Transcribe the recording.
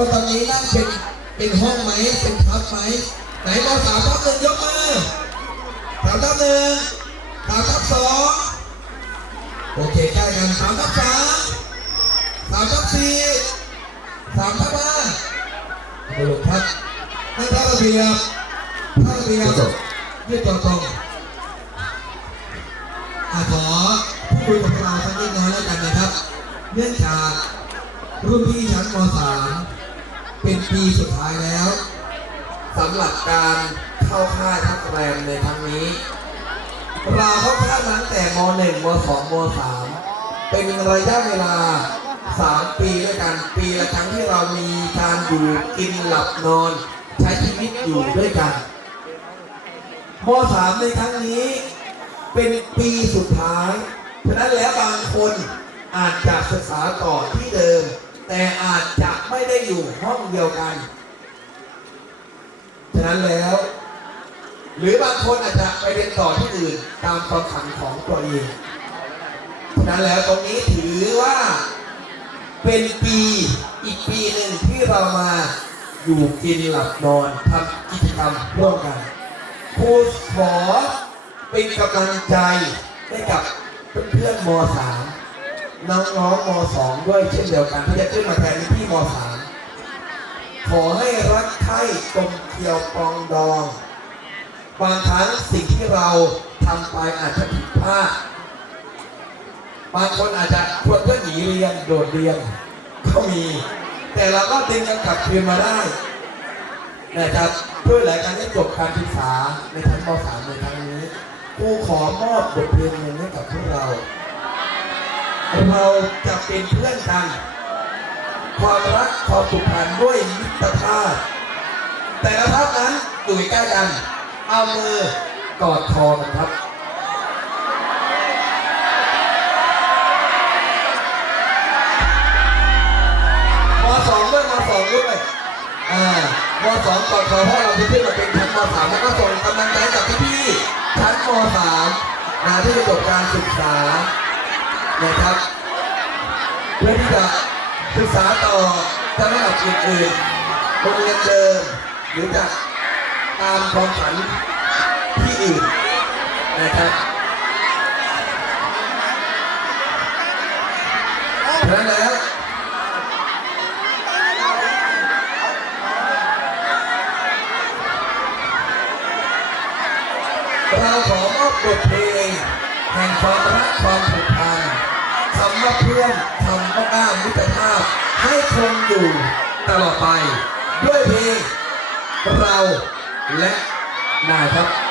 คนตอนนี้นั่งเป็นเป็นห้องไหมเป็นทับไหมไหนมสามทับหนึ่งยกมือสามทับหนึ่งสามทับสองโอเคใกล้กันสามทับสามสามทับสี่สามทับห้าบุรุษครับนั่งท่าระเบียบท่าระเบียบยืดตัวตรงอะขอพูดคุยกับเราสักนิดน้อยแล้วกันนะครับ เนื่องจากรุ่นพี่ชั้นม .3 เป็นปีสุดท้ายแล้วสำหรับการเข้าค่ายทักแรมในครั้งนี้ เราเข้าค่ายมาตั้งแต่ม .1 ม .2 ม .3 เป็นระยะเวลา 3 ปีด้วยกันปีละครั้งที่เรามีการอยู่กินหลับนอน ใช้ชีวิตอยู่ด้วยกันม .3 ในครั้งนี้ เป็นปีสุดท้าย ฉะนั้นแล้วบางคนอาจจะศึกษาต่อที่เดิม แต่อาจจะไม่ได้อยู่ห้องเดียวกัน ฉะนั้นแล้ว หรือบางคนอาจจะไปเรียนต่อที่อื่นตามความฝันของตัวเอง ฉะนั้นแล้วตรงนี้ถือว่าเป็นปีอีกปีหนึ่งที่เรามาอยู่กินหลับนอนทำกิจกรรมร่วมกันครูขอเป็นกำลังใจให้กับเพื่อนๆม .3 น้องๆม .2 ด้วยเช่นเดียวกันที่จะขึ้นมาแทนที่ม .3 ขอให้รักใคร่กลมเกลียวปองดองบางครั้งสิ่งที่เราทำไปอาจจะผิดพลาดบางคนอาจจะควรเพื่อนหนีเรียนโดดเรียนก็มี แต่เราก็ดึงกันกลับคืนมาได้นะครับเพื่อหลายการได้จบการศึกษาในชั้นม .3 ในครั้งนี้ครูขอมอบบทเรียนหนึ่งให้กับพวกเรา เราจะเป็นเพื่อนกัน ความรักความผูกพันด้วยมิตรภาพ แต่ละภาพนั้นอยู่ใกล้กัน เอามือกอดคอกันครับมสองด้วยมสองด้วยอ่ามสองกอดคอเพราะเราจะขึ้นมาเป็นชั้นมสามแล้วก็ส่งกำลังใจกับพี่ๆชั้นมสามนะที่จะจบการศึกษา นะครับ เพื่อที่จะศึกษาต่อจะระดับอื่นๆโรงเรียนเดิมหรือจะตามความฝันที่อื่นนะครับฉะนั้นแล้วเราขอมอบบทเพลงแห่งความรักความผูกพัน คำว่าเพื่อนคำว่าอ้ามมิตรภาพ ให้คงอยู่ตลอดไป ด้วยเพลงเราและนายครับ